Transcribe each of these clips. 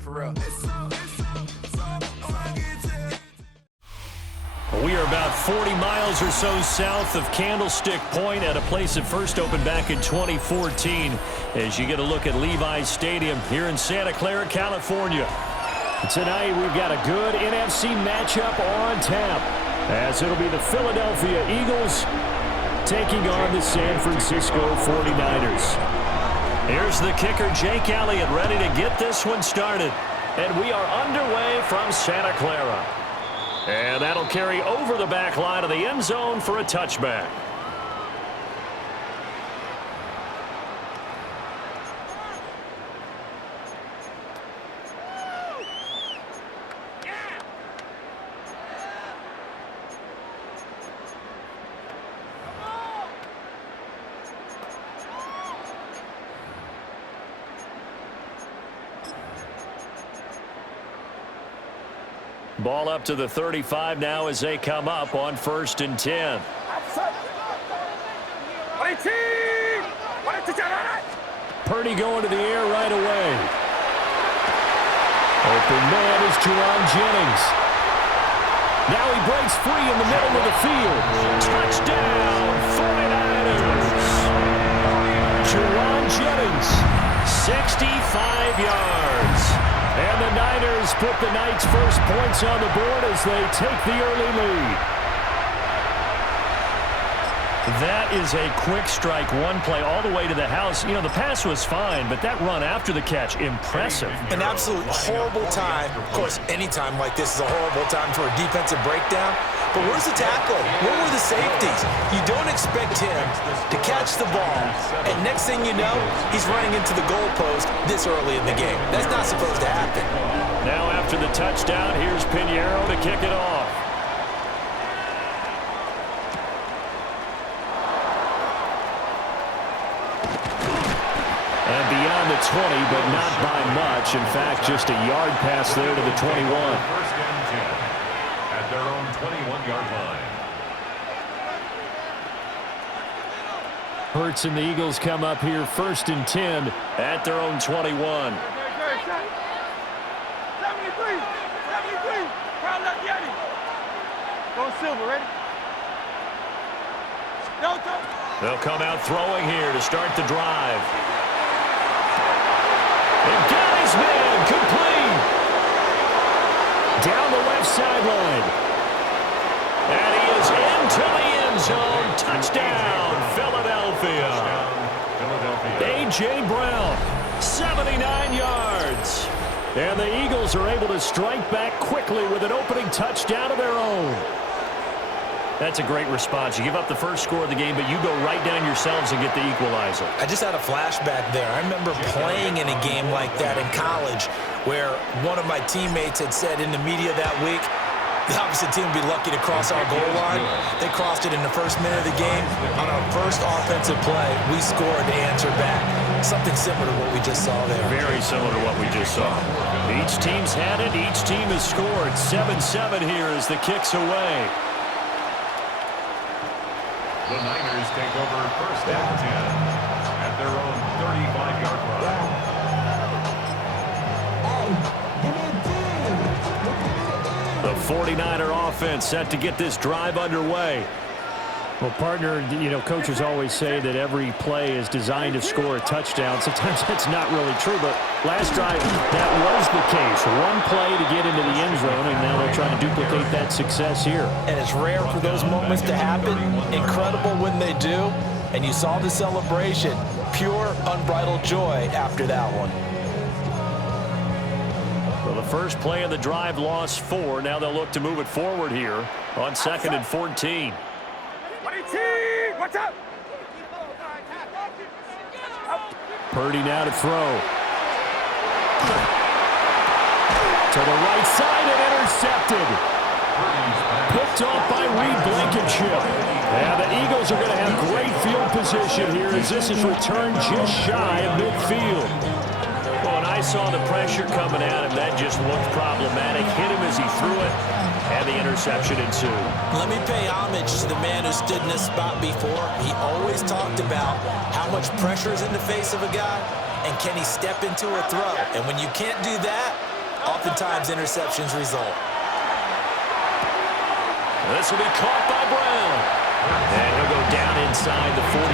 for real. We are about 40 miles or so south of Candlestick Point at a place that first opened back in 2014 as you get a look at Levi's Stadium here in Santa Clara, California. Tonight we've got a good NFC matchup on tap as it'll be the Philadelphia Eagles taking on the San Francisco 49ers. Here's the kicker, Jake Elliott, ready to get this one started. And we are underway from Santa Clara. And that'll carry over the back line of the end zone for a touchback. Ball up to the 35 now as they come up on 1st and 10. Purdy going to the air right away. Open man is Jauan Jennings. Now he breaks free in the middle of the field. Touchdown, 49ers. Jauan Jennings, 65 yards. And the Niners put the Knights' first points on the board as they take the early lead. That is a quick strike, one play all the way to the house. You know, the pass was fine, but that run after the catch, impressive. An absolute horrible time. Of course, any time like this is a horrible time for a defensive breakdown. But where's the tackle? Where were the safeties? You don't expect him to catch the ball, and next thing you know, he's running into the goalpost this early in the game. That's not supposed to happen. Now after the touchdown, here's Pinheiro to kick it off. And beyond the 20, but not by much. In fact, just a yard pass there to the 21. First and 10 at their own 21-yard line. Hurts and the Eagles come up here 1st and 10 at their own 21. 73. Crown left Yeti. Go Silver, ready? They'll come out throwing here to start the drive. And got his man complete. Down the left sideline. And he is into the end zone. Touchdown, Philadelphia. A.J. Brown, 79 yards. And the Eagles are able to strike back quickly with an opening touchdown of their own. That's a great response. You give up the first score of the game, but you go right down yourselves and get the equalizer. I just had a flashback there. I remember playing in a game like that in college where one of my teammates had said in the media that week, the opposite team would be lucky to cross our goal line. They crossed it in the first minute of the game. On our first offensive play, we scored to answer back. Something similar to what we just saw there. Very similar to what we just saw. Each team's had it. Each team has scored. 7-7 here as the kick's away. The Niners take over 1st and 10 at their own 35-yard line. The 49er offense set to get this drive underway. Well, partner, you know, coaches always say that every play is designed to score a touchdown. Sometimes that's not really true, but last drive, that was the case. One play to get into the end zone, and now they're trying to duplicate that success here. And it's rare for those moments to happen. Incredible when they do. And you saw the celebration. Pure, unbridled joy after that one. Well, the first play of the drive lost 4. Now they'll look to move it forward here on 2nd and 14. What's up? Purdy now to throw. To the right side and intercepted. Picked off by Reed Blankenship. And the Eagles are going to have great field position here as this is returned just shy of midfield. Well, when I saw the pressure coming at him, that just looked problematic. Hit him as he threw it, and the interception ensued. Let me pay homage to the man who stood in this spot before. He always talked about how much pressure is in the face of a guy, and can he step into a throw. And when you can't do that, oftentimes interceptions result. This will be caught by Brown. And he'll go down inside the 45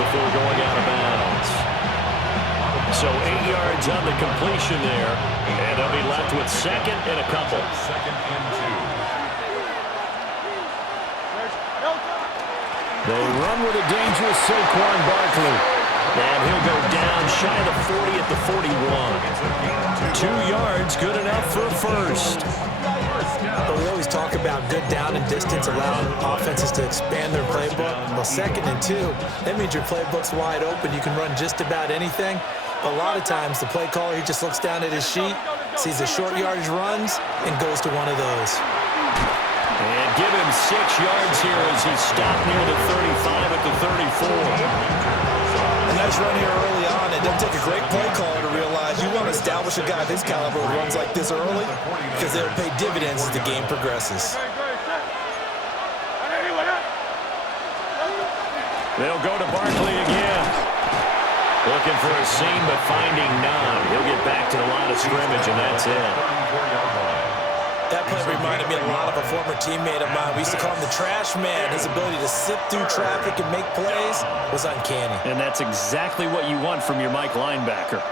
before going out of bounds. So 8 yards on the completion there. And they'll be left with second and a couple. Second and 2. They run with a dangerous Saquon Barkley. And he'll go down shy of the 40 at the 41. 2 yards, good enough for a first. But we always talk about good down and distance, allowing offenses to expand their playbook. Well, second and 2, that means your playbook's wide open. You can run just about anything. But a lot of times, the play caller, he just looks down at his sheet, sees the short yardage runs, and goes to one of those. And give him 6 yards here as he stopped near the 35 at the 34. A nice run here early on. It doesn't take a great play caller to realize you want to establish a guy of his caliber who runs like this early because they'll pay dividends as the game progresses. They'll go to Barkley again. Looking for a seam, but finding none. He'll get back to the line of scrimmage, and that's it. That play reminded me a lot of a former teammate of mine. We used to call him the trash man. His ability to sift through traffic and make plays was uncanny. And that's exactly what you want from your Mike linebacker.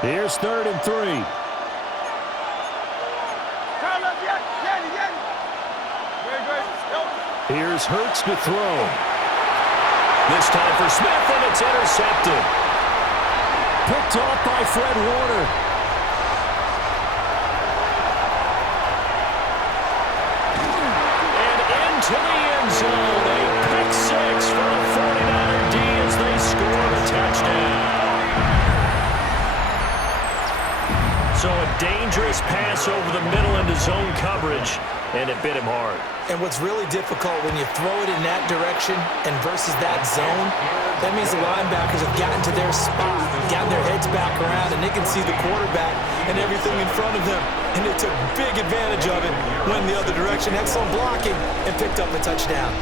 Here's 3rd and 3. Here's Hurts to throw. This time for Smith, and it's intercepted. Picked off by Fred Warner. To the end zone, a pick 6 for a 49er D as they score a touchdown. So a dangerous pass over the middle into zone coverage, and it bit him hard. And what's really difficult when you throw it in that direction and versus that zone, that means the linebackers have gotten to their spot, gotten their heads back around, and they can see the quarterback and everything in front of them. And they took big advantage of it, went the other direction, excellent blocking, and picked up a touchdown.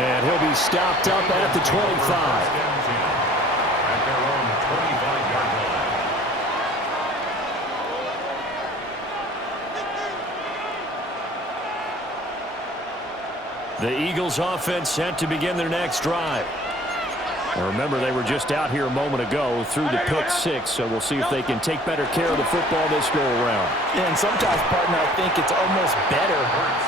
And he'll be stopped up at the 25. At their own 25-yard line. The Eagles offense set to begin their next drive. Now remember, they were just out here a moment ago through the pick 6, so we'll see if they can take better care of the football this go-around. Yeah, and sometimes, partner, I think it's almost better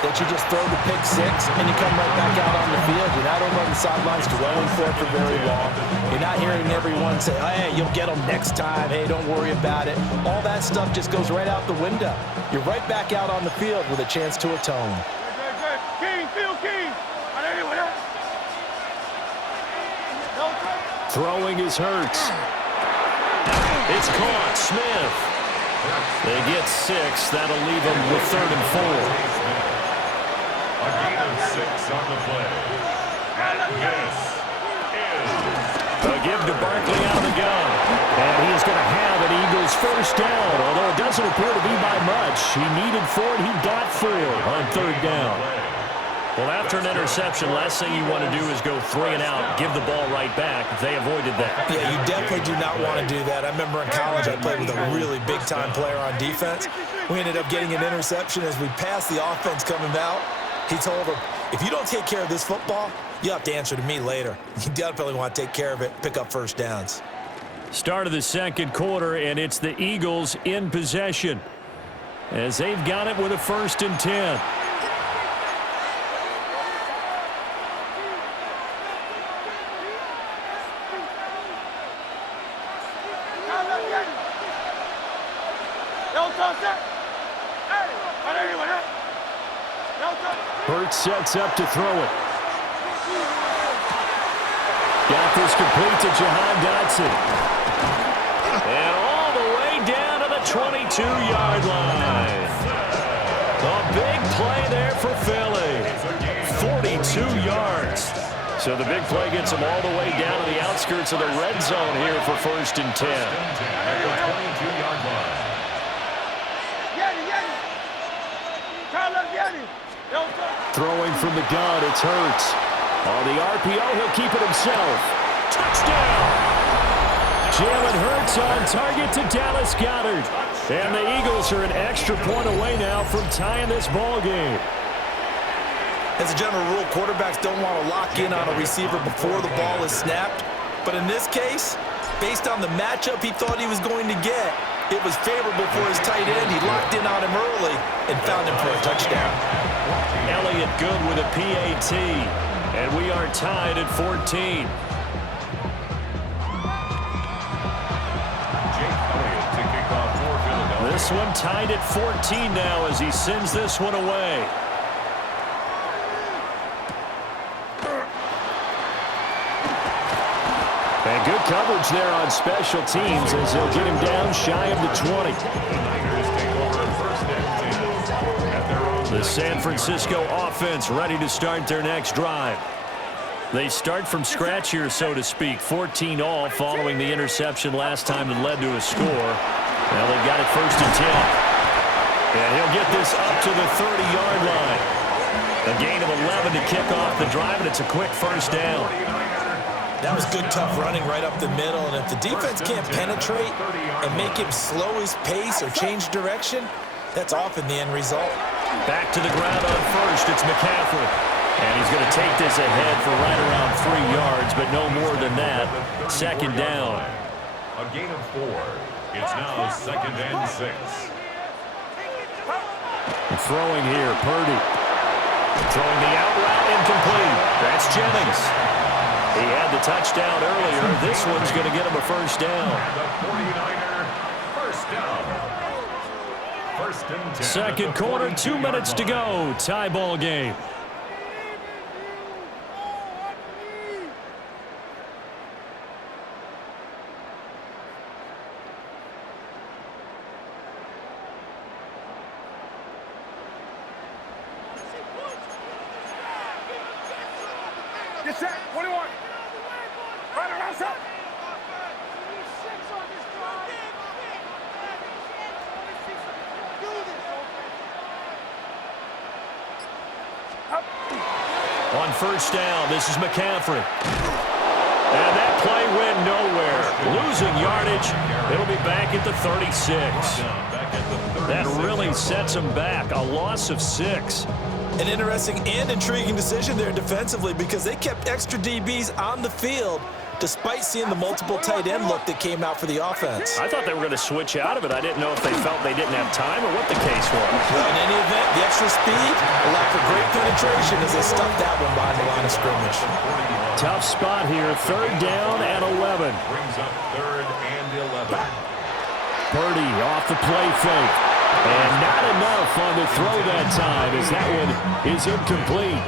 that you just throw the pick 6 and you come right back out on the field. You're not over on the sidelines dwelling for it for very long. You're not hearing everyone say, hey, you'll get them next time. Hey, don't worry about it. All that stuff just goes right out the window. You're right back out on the field with a chance to atone. King, Phil King. Throwing is Hurts. It's caught. Smith. They get 6. That'll leave them with 3rd and 4. A gain of 6 on the play. And this is A give to Barkley out of the gun. And he is going to have an Eagles first down, although it doesn't appear to be by much. He needed 4, and he got 4 on 3rd down. Well, after an interception, last thing you want to do is go 3 and out, give the ball right back. They avoided that. Yeah, you definitely do not want to do that. I remember in college I played with a really big-time player on defense. We ended up getting an interception as we passed the offense coming out. He told him, if you don't take care of this football, you have to answer to me later. You definitely want to take care of it, pick up first downs. Start of the second quarter, and it's the Eagles in possession as they've got it with a 1st and 10. Hurts sets up to throw it. Got this complete to Jahan Dotson. And all the way down to the 22-yard line. A big play there for Philly. 42 yards. So the big play gets them all the way down to the outskirts of the red zone here for 1st and 10. At the 22-yard line. Yeti. Carlos Yeti. Throwing from the gun, it's Hurts. On the RPO, he'll keep it himself. Touchdown! Jalen Hurts on target to Dallas Goedert. And the Eagles are an extra point away now from tying this ball game. As a general rule, quarterbacks don't want to lock in on a receiver before the ball is snapped. But in this case, based on the matchup he thought he was going to get, it was favorable for his tight end. He locked in on him early and found him for a touchdown. Elliott good with a PAT. And we are tied at 14. This one tied at 14 now as he sends this one away. And good coverage there on special teams as they'll get him down shy of the 20. The San Francisco offense ready to start their next drive. They start from scratch here, so to speak. 14 all following the interception last time that led to a score. Well, they've got it 1st and 10. And he'll get this up to the 30-yard line. A gain of 11 to kick off the drive, and it's a quick 1st down. That was good, tough running right up the middle. And if the defense can't penetrate and make him slow his pace or change direction, that's often the end result. Back to the ground on 1st. It's McCaffrey. And he's going to take this ahead for right around 3 yards, but no more than that. 2nd down. A gain of 4. It's now 2nd and 6. Throwing here, Purdy. Throwing the out route, incomplete. That's Jennings. He had the touchdown earlier. This one's going to get him a 1st down. The 49er, 1st down. 1st and 10. Second quarter, 2 minutes to go. Tie ball game. Get set. 21. Right around up. On 1st down, this is McCaffrey. And that play went nowhere. Losing yardage. It'll be back at the 36. That really sets him back. A loss of 6. An interesting and intriguing decision there defensively because they kept extra DBs on the field despite seeing the multiple tight end look that came out for the offense. I thought they were going to switch out of it. I didn't know if they felt they didn't have time or what the case was. Well, in any event, the extra speed, a lack of great penetration as they stuck that one behind the line of scrimmage. Tough spot here. 3rd down and 11. Brings up 3rd and 11. Purdy off the play fake. And not enough on the throw that time as that one is incomplete.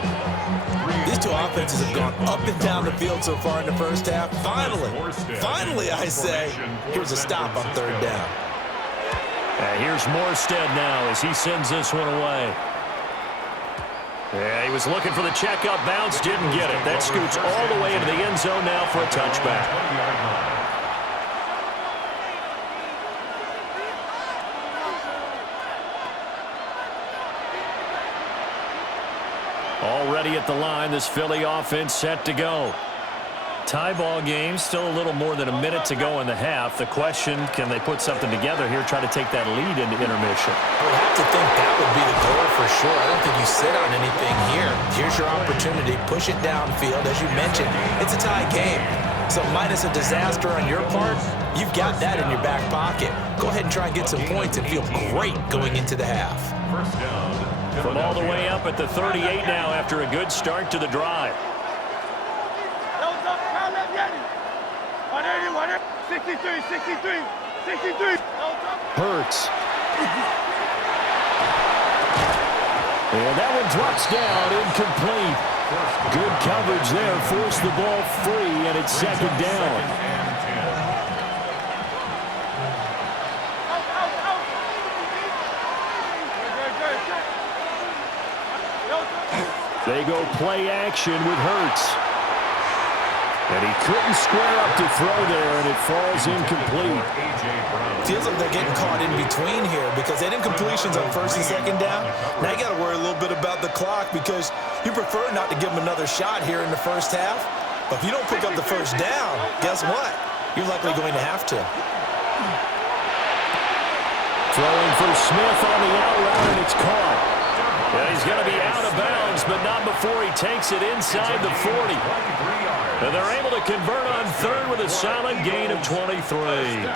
These two offenses have gone up and down the field so far in the 1st half. Finally, I say, here's a stop on 3rd down. Here's Morstead now as he sends this one away. Yeah, he was looking for the checkup bounce, didn't get it. That scoots all the way into the end zone now for a touchback. Already at the line, this Philly offense set to go. Tie ball game, still a little more than a minute to go in the half. The question, can they put something together here, try to take that lead into intermission? I would have to think that would be the goal for sure. I don't think you sit on anything here. Here's your opportunity. Push it downfield. As you mentioned, it's a tie game. So minus a disaster on your part, you've got that in your back pocket. Go ahead and try and get some points and feel great going into the half. 1st down. From all the way up at the 38 now after a good start to the drive. 63, 63, 63. Hurts. And that one drops down, incomplete. Good coverage there, forced the ball free, and it's 2nd down. They go play action with Hurts. And he couldn't square up to throw there, and it falls incomplete. Feels like they're getting caught in between here because they didn't completions on first and second down. Now you got to worry a little bit about the clock because you prefer not to give them another shot here in the first half. But if you don't pick up the first down, guess what? You're likely going to have to. Throwing for Smith on the out route, and it's caught. Yeah, he's going to be out of bounds, but not before he takes it inside the 40. And they're able to convert on third with a solid gain of 23.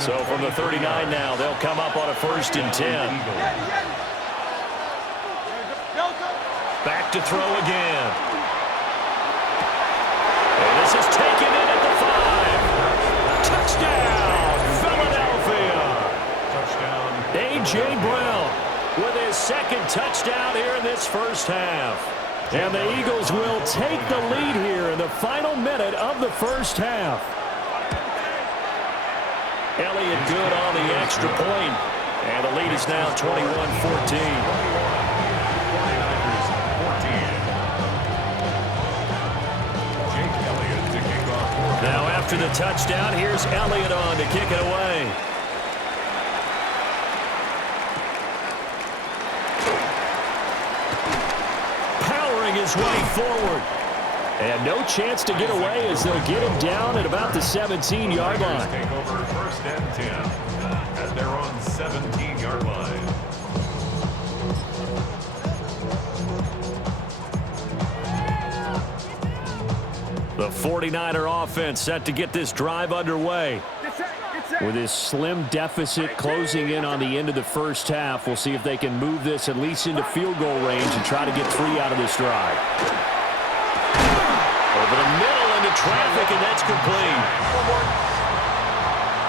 So from the 39 now, they'll come up on a 1st and 10. Back to throw again. And this is taken in at the 5. Touchdown, Philadelphia. Touchdown. A.J. Brown with his 2nd touchdown here in this first half. And the Eagles will take the lead here in the final minute of the first half. Elliott good on the extra point. And the lead is now 21-14. Now after the touchdown, here's Elliott on to kick it away. Powering his way forward. And no chance to get away as they'll get him down at about the 17-yard line. Take over 1st and 10 at their own 17-yard line. The 49er offense set to get this drive underway. With this slim deficit closing in on the end of the first half, we'll see if they can move this at least into field goal range and try to get 3 out of this drive. Over the middle into traffic, and that's complete.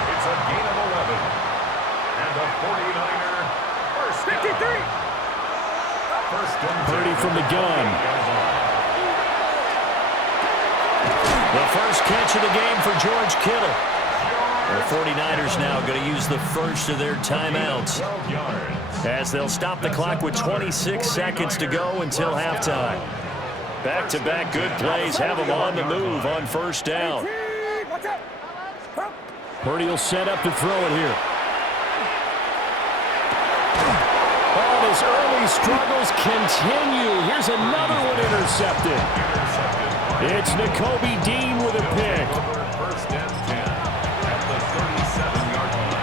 It's a gain of 11. And the 49er first down. First and 10. Purdy from the gun. The first catch of the game for George Kittle. The 49ers now going to use the first of their timeouts as they'll stop the clock with 26 seconds to go until halftime. Back-to-back good plays have them on the move on first down. Purdy will set up to throw it here. Oh, his early struggles continue. Here's another one intercepted. It's Nakobe Dean with a pick. First and 10 at the 37-yard line.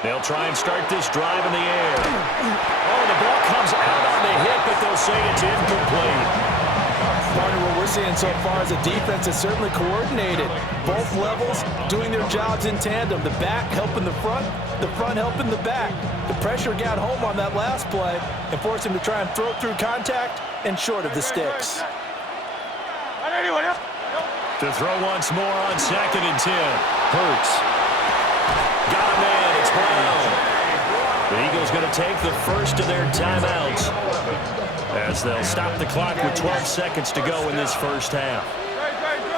They'll try and start this drive in the air. Oh, the ball comes out on the hit, but they'll say it's incomplete. Partner, what we're seeing so far is the defense is certainly coordinated. Both levels doing their jobs in tandem. The back helping the front helping the back. The pressure got home on that last play and forced him to try and throw through contact and short of the sticks. To throw once more on 2nd and 10. Hurts. Got a man. It's Brown. The Eagles going to take the first of their timeouts as they'll stop the clock with 12 seconds to go in this first half.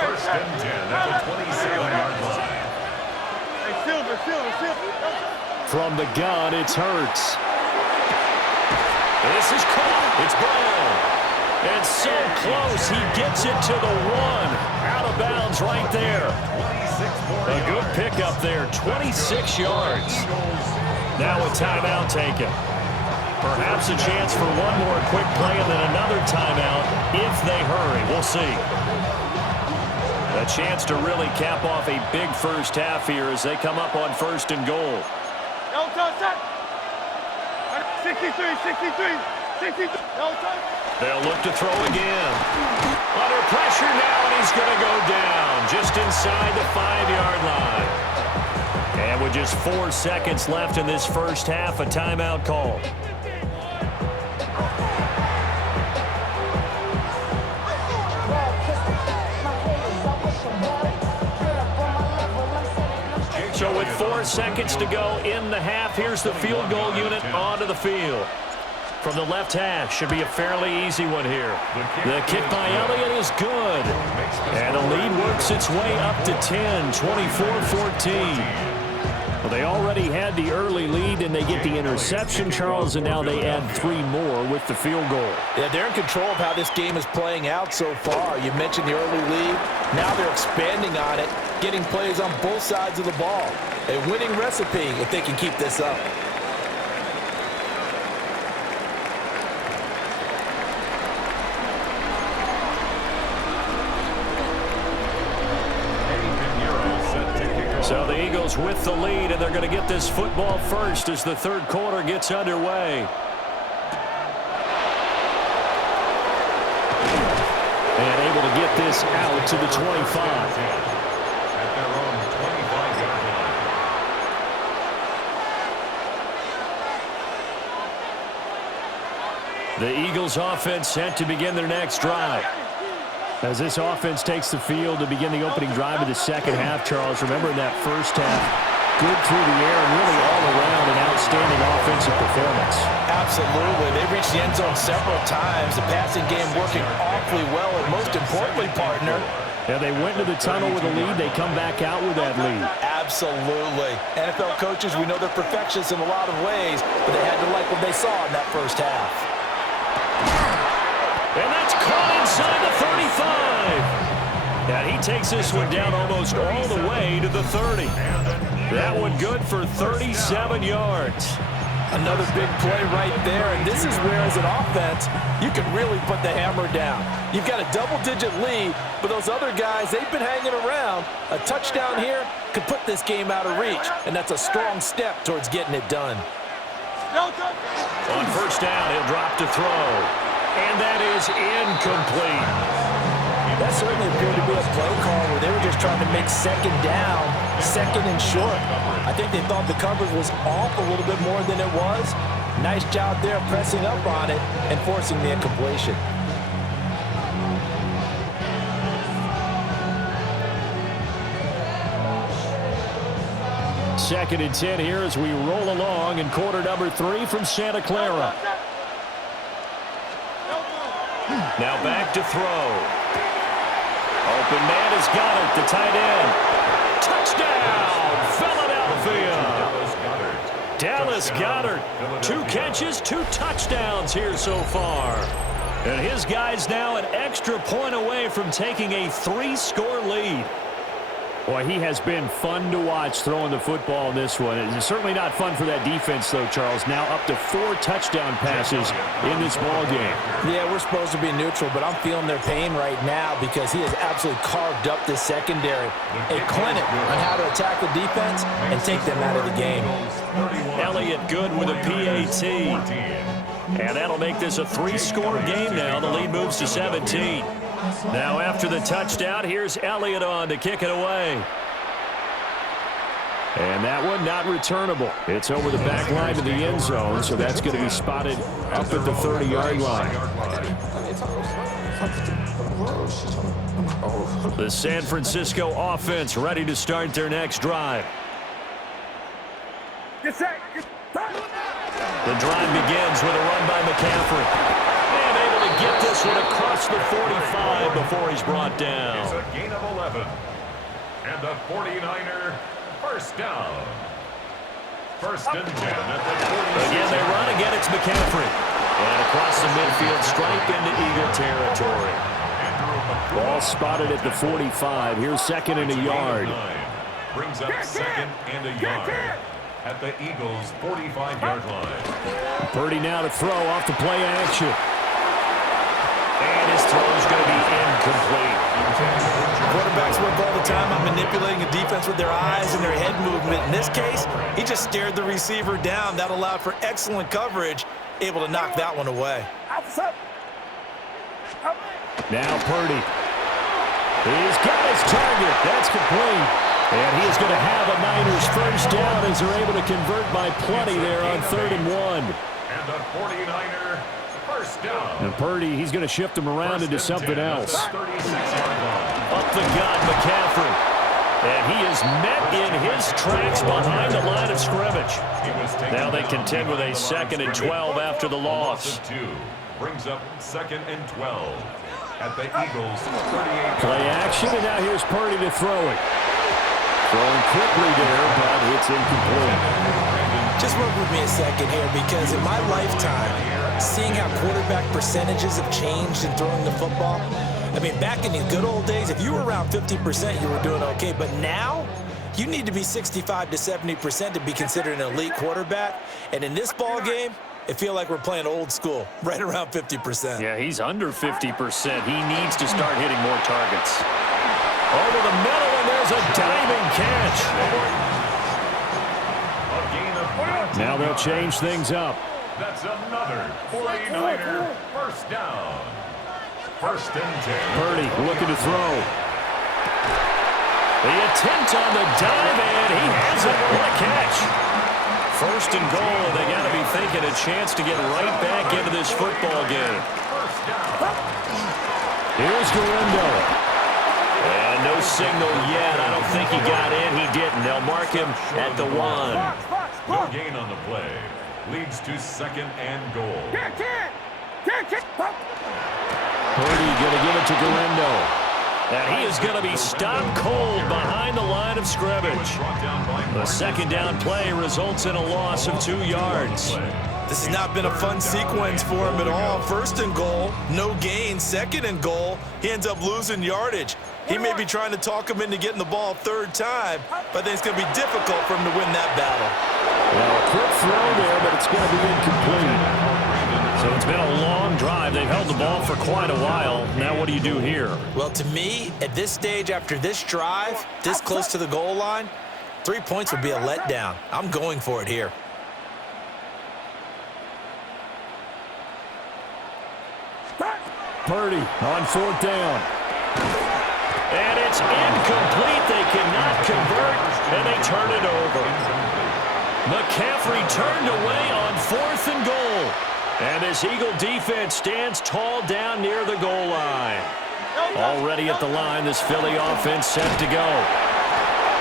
First and 10 at the 27-yard line. From the gun, it's Hurts. This is caught. It's Brown. And so close, he gets it to the 1. Out of bounds right there. A good pickup there, 26 yards. Now a timeout taken. Perhaps a chance for one more quick play and then another timeout if they hurry. We'll see. A chance to really cap off a big first half here as they come up on 1st and goal. 63. They'll look to throw again. Under pressure now, and he's going to go down just inside the 5-yard line. And with just 4 seconds left in this first half, a timeout call. So with 4 seconds to go in the half, here's the field goal unit onto the field. From the left hash, should be a fairly easy one here. The kick by Elliott is good. And the lead works its way up to 10, 24-14. Well, they already had the early lead, and they get the interception, Charles, and now they add 3 more with the field goal. Yeah, they're in control of how this game is playing out so far. You mentioned the early lead. Now they're expanding on it, getting plays on both sides of the ball. A winning recipe if they can keep this up. So the Eagles with the lead, and they're going to get this football first as the third quarter gets underway. And able to get this out to the 25. At their own 25-yard line. The Eagles offense set to begin their next drive. As this offense takes the field to begin the opening drive of the second half, Charles, remember in that first half, good through the air and really all around an outstanding offensive performance. Absolutely. They reached the end zone several times. The passing game working awfully well, and most importantly, partner. Yeah, they went into the tunnel with a lead. They come back out with that lead. Absolutely. NFL coaches, we know they're perfectionists in a lot of ways, but they had to like what they saw in that first half. And that's caught inside the 35. And he takes this one down almost all the way to the 30. That one good for 37 yards. Another big play right there, and this is where, as an offense, you can really put the hammer down. You've got a double-digit lead, but those other guys, they've been hanging around. A touchdown here could put this game out of reach, and that's a strong step towards getting it done. On first down, he'll drop to throw. And that is incomplete. That certainly appeared to be a play call where they were just trying to make second down, second and short. I think they thought the coverage was off a little bit more than it was. Nice job there pressing up on it and forcing the incompletion. Second and 10 here as we roll along in quarter number 3 from Santa Clara. Now back to throw. Open man has got it, the tight end. Touchdown, Philadelphia. Dallas Goedert. 2 catches, 2 touchdowns here so far. And his guys now an extra point away from taking a 3-score lead. Boy, he has been fun to watch throwing the football in this one. It's certainly not fun for that defense, though, Charles. Now up to 4 touchdown passes in this ball game. Yeah, we're supposed to be neutral, but I'm feeling their pain right now because he has absolutely carved up this secondary. A clinic on how to attack the defense and take them out of the game. Elliott good with a PAT. And that'll make this a 3-score game now. The lead moves to 17. Now after the touchdown, here's Elliott on to kick it away. And that one not returnable. It's over the back line to the end zone, so that's going to be spotted up at the 30-yard line. The San Francisco offense ready to start their next drive. The drive begins with a run by McCaffrey. And able to get this one across the 45 before he's brought down. It's a gain of 11. And the 49er first down. First and 10 at the 46. Again, they run. Again, it's McCaffrey. And across the midfield stripe into Eagle territory. Ball spotted at the 45. Here's second and a yard. Brings up second and a yard at the Eagles' 45-yard line. Purdy now to throw off the play action. And his throw is going to be incomplete. Quarterbacks work all the time on manipulating a defense with their eyes and their head movement. In this case, he just stared the receiver down. That allowed for excellent coverage, able to knock that one away. Now Purdy. He's got his target. That's complete. And he is going to have a Niners first down as they're able to convert by plenty there on 3rd and 1. And the 49er first down. And Purdy, he's going to shift him around into something else. Up Up the gut, McCaffrey. And he is met in his tracks behind the line of scrimmage. Now they contend with a 2nd and 12 after the loss. Brings up 2nd and 12 at the Eagles' 38. Play action, and now here's Purdy to throw it. Throwing quickly there, but it's incomplete. Just work with me a second here, because in my lifetime, seeing how quarterback percentages have changed in throwing the football, I mean, back in the good old days, if you were around 50%, you were doing okay. But now, you need to be 65 to 70% to be considered an elite quarterback. And in this ball game, I feel like we're playing old school, right around 50%. Yeah, he's under 50%. He needs to start hitting more targets. Over the middle, and there's a diving catch. Now they'll change things up. That's another 49er first down. 1st and 10. Purdy looking to throw. The attempt on the dive, and he has it. What a catch. 1st and goal, and they got to be thinking a chance to get right back into this football game. Here's Guerendo. And no signal yet. I don't think he got in. He didn't. They'll mark him at the 1. No gain on the play. Leads to 2nd and goal. Purdy going to give it to Guerendo. And he is going to be stopped cold behind the line of scrimmage. The 2nd down play results in a loss of 2 yards. This has not been a fun sequence for him at all. 1st and goal, no gain. 2nd and goal, he ends up losing yardage. He may be trying to talk him into getting the ball 3rd time, but I think it's going to be difficult for him to win that battle. Well, a quick throw there, but it's going to be incomplete. So it's been a long drive. They've held the ball for quite a while. Now what do you do here? Well, to me, at this stage, after this drive, this close to the goal line, 3 points would be a letdown. I'm going for it here. Purdy on 4th down. And it's incomplete. They cannot convert, and they turn it over. McCaffrey turned away on 4th and goal. And this Eagle defense stands tall down near the goal line. Already at the line, this Philly offense set to go.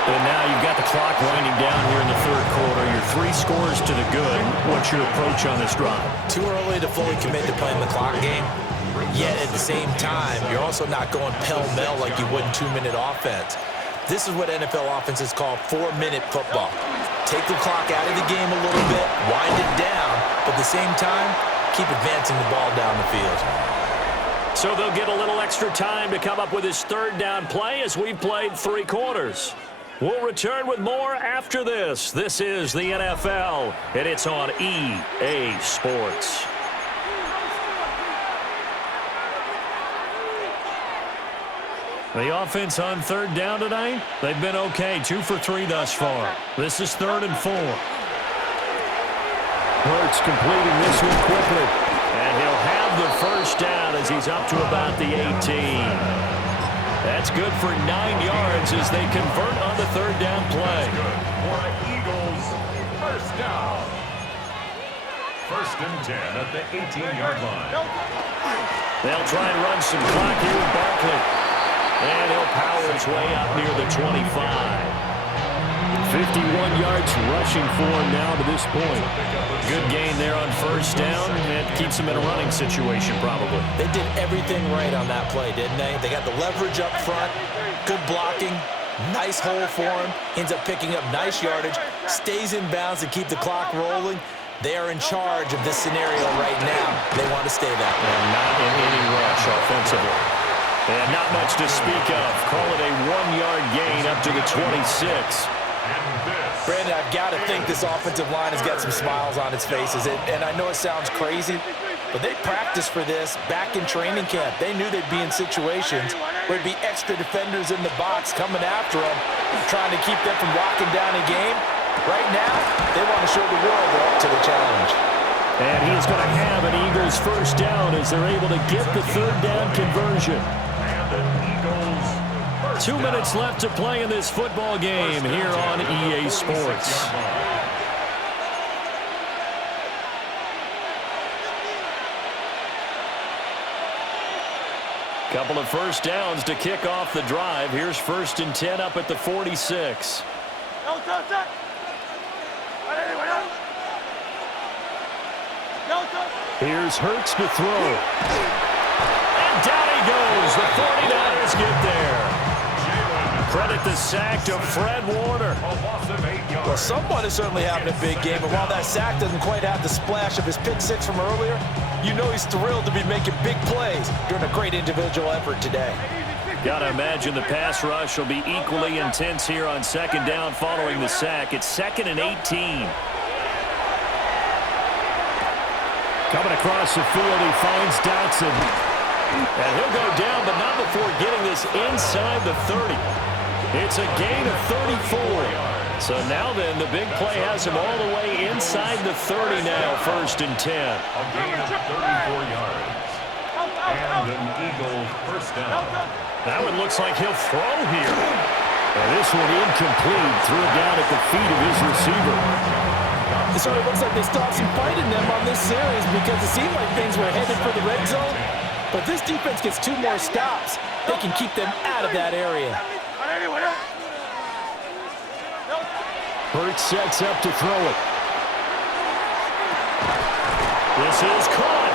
And now you've got the clock winding down here in the 3rd quarter. You're 3 scores to the good. What's your approach on this drive? Too early to fully commit to playing the clock game. Yet at the same time, you're also not going pell-mell like you would in 2-minute offense. This is what NFL offenses call 4-minute football. Take the clock out of the game a little bit, wind it down, but at the same time, keep advancing the ball down the field. So they'll get a little extra time to come up with his 3rd down play as we've played 3 quarters. We'll return with more after this. This is the NFL, and it's on EA Sports. The offense on 3rd down tonight, they've been okay. 2 for 3 thus far. This is 3rd and 4. Hurts completing this one quickly. And he'll have the 1st down as he's up to about the 18. That's good for 9 yards as they convert on the 3rd down play. For the Eagles, 1st down. 1st and 10 at the 18-yard line. They'll try and run some clock here with Barkley. And he'll power his way up near the 25. 51 yards rushing for him now to this point. Good gain there on 1st down. It keeps him in a running situation probably. They did everything right on that play, didn't they? They got the leverage up front, good blocking, nice hole for him, ends up picking up nice yardage, stays in bounds to keep the clock rolling. They are in charge of this scenario right now. They want to stay that way. And not in any rush offensively. And not much to speak of. Call it a 1-yard gain up to the 26. Brandon, I've got to think this offensive line has got some smiles on its faces. And I know it sounds crazy, but they practiced for this back in training camp. They knew they'd be in situations where there'd be extra defenders in the box coming after them, trying to keep them from locking down a game. Right now, they want to show the world they're up to the challenge. And he is going to have an Eagles 1st down as they're able to get the 3rd down conversion. 2 minutes left to play in this football game here on EA Sports. Couple of first downs to kick off the drive. Here's 1st and 10 up at the 46. Here's Hurts to throw. And down he goes. The 49ers get there. Credit the sack to Fred Warner. Well, someone is certainly having a big game, and while that sack doesn't quite have the splash of his pick six from earlier, you know he's thrilled to be making big plays during a great individual effort today. Got to imagine the pass rush will be equally intense here on 2nd down following the sack. It's 2nd and 18. Coming across the field, he finds Dotson. And he'll go down, but not before getting this inside the 30. It's a gain of 34. So now then, the big play has him all the way inside the 30 now, 1st and 10. A gain of 34 yards. And an Eagle first down. That one looks like he'll throw here. And this one incomplete. Threw it down at the feet of his receiver. It certainly looks like they still have some fight in them on this series because it seemed like things were headed for the red zone. But this defense gets 2 more stops. They can keep them out of that area. Hurts sets up to throw it. This is caught.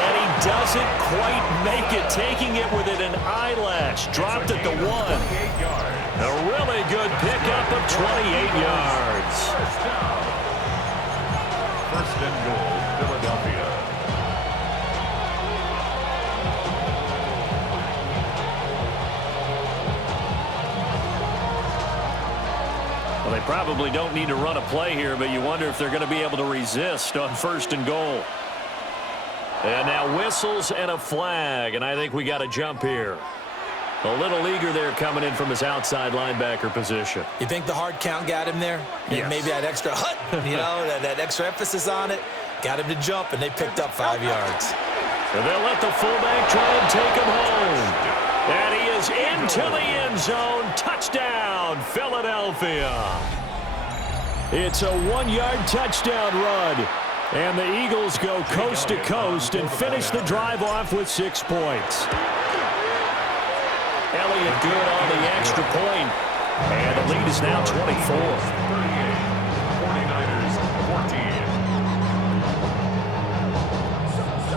And he doesn't quite make it. Taking it within an eyelash. Dropped at the 1. A really good pickup of 28 yards. First and goal, Philadelphia. Well, they probably don't need to run a play here, but you wonder if they're going to be able to resist on 1st and goal. And now whistles and a flag, and I think we got a jump here. A little eager there coming in from his outside linebacker position. You think the hard count got him there? Yes. Maybe that extra hut, that extra emphasis on it, got him to jump, and they picked up 5 yards. So they'll let the fullback try and take him home. And he is into the end zone. Touchdown, Philadelphia. It's a 1-yard touchdown run. And the Eagles go coast to coast and finish the drive off with 6 points. Elliott good on the extra point. And the lead is now 24. 49ers 14.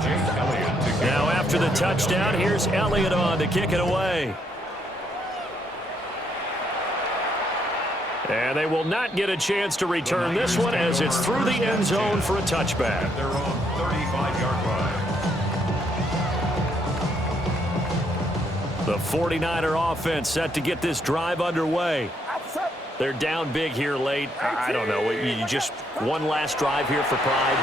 Jake Elliott to Now after the touchdown, here's Elliott on to kick it away. And they will not get a chance to return this one as it's through the end zone for a touchback. their own 35-yard line. The 49er offense set to get this drive underway. They're down big here late. I don't know. You just one last drive here for pride.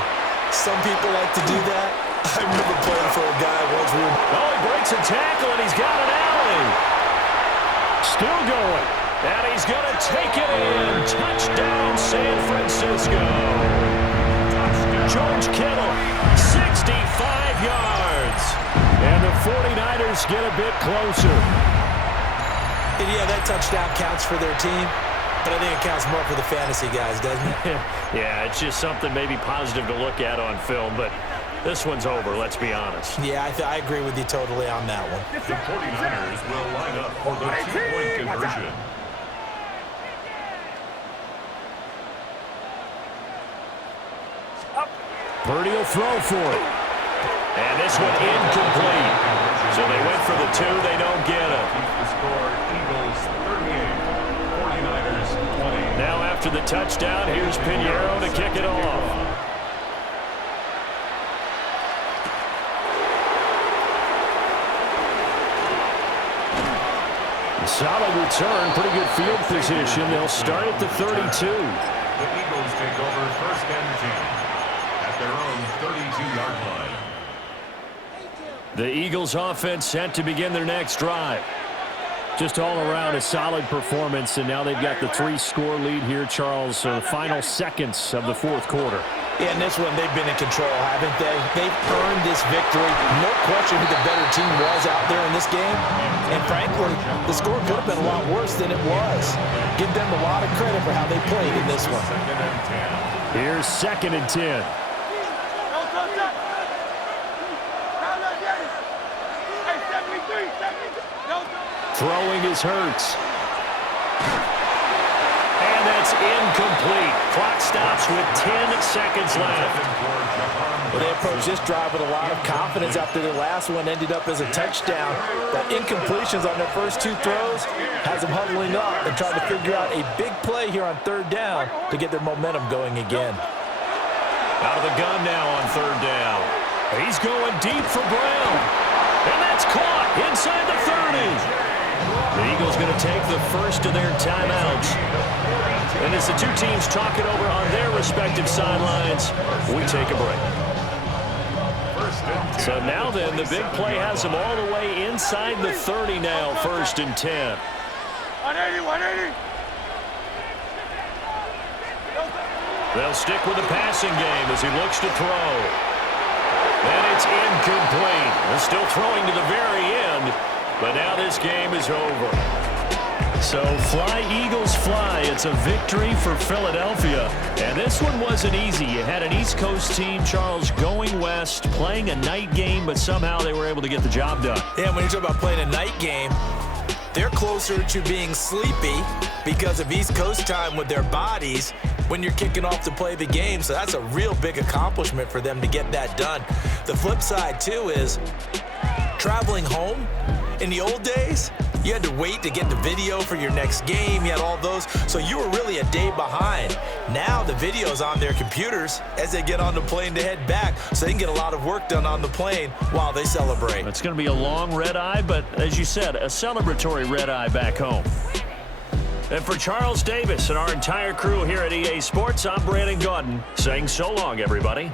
Some people like to do that. I remember playing for a guy once. Oh, he breaks a tackle, and he's got an alley. Still going. And he's going to take it in. Touchdown, San Francisco. George Kittle, 65 yards. And the 49ers get a bit closer. And yeah, that touchdown counts for their team, but I think it counts more for the fantasy guys, doesn't it? Yeah, it's just something maybe positive to look at on film, but this one's over, let's be honest. Yeah, I agree with you totally on that one. The 49ers will line up for the 2-point conversion. Purdy will throw for it. And this one incomplete. So they went for the 2, they don't get it. The score, Eagles 38, 49ers 20. Now after the touchdown, here's Pinheiro to kick it off. Solid return, pretty good field position. They'll start at the 32. The Eagles take over 1st and 10 at their own 32-yard line. The Eagles offense set to begin their next drive. Just all around a solid performance, and now they've got the 3-score lead here, Charles. So the final seconds of the 4th quarter. Yeah, in this one, they've been in control, haven't they? They've earned this victory. No question who the better team was out there in this game. And frankly, the score could have been a lot worse than it was. Give them a lot of credit for how they played in this one. 2nd and 10. Here's 2nd and 10. Throwing is Hurts. And that's incomplete. Clock stops with 10 seconds left. Well, they approached this drive with a lot of confidence after their last one ended up as a touchdown. But incompletions on their first 2 throws has them huddling up and trying to figure out a big play here on 3rd down to get their momentum going again. Out of the gun now on 3rd down. He's going deep for Brown. And that's caught inside the 30. The Eagles going to take the first of their timeouts. And as the 2 teams talk it over on their respective sidelines, we take a break. So now then, the big play has them all the way inside the 30 now, 1st and 10. 180. They'll stick with the passing game as he looks to throw. And it's incomplete. They're still throwing to the very end, but now this game is over. So fly, Eagles, fly. It's a victory for Philadelphia. And this one wasn't easy. You had an East Coast team, Charles, going west, playing a night game, but somehow they were able to get the job done. Yeah, when you talk about playing a night game, they're closer to being sleepy because of East Coast time with their bodies when you're kicking off to play the game. So that's a real big accomplishment for them to get that done. The flip side, too, is traveling home. In the old days, you had to wait to get the video for your next game. You had all those, so you were really a day behind. Now the video's on their computers as they get on the plane to head back, so they can get a lot of work done on the plane while they celebrate. It's going to be a long red eye, but as you said, a celebratory red eye back home. And for Charles Davis and our entire crew here at EA Sports, I'm Brandon Gaudin saying so long, everybody.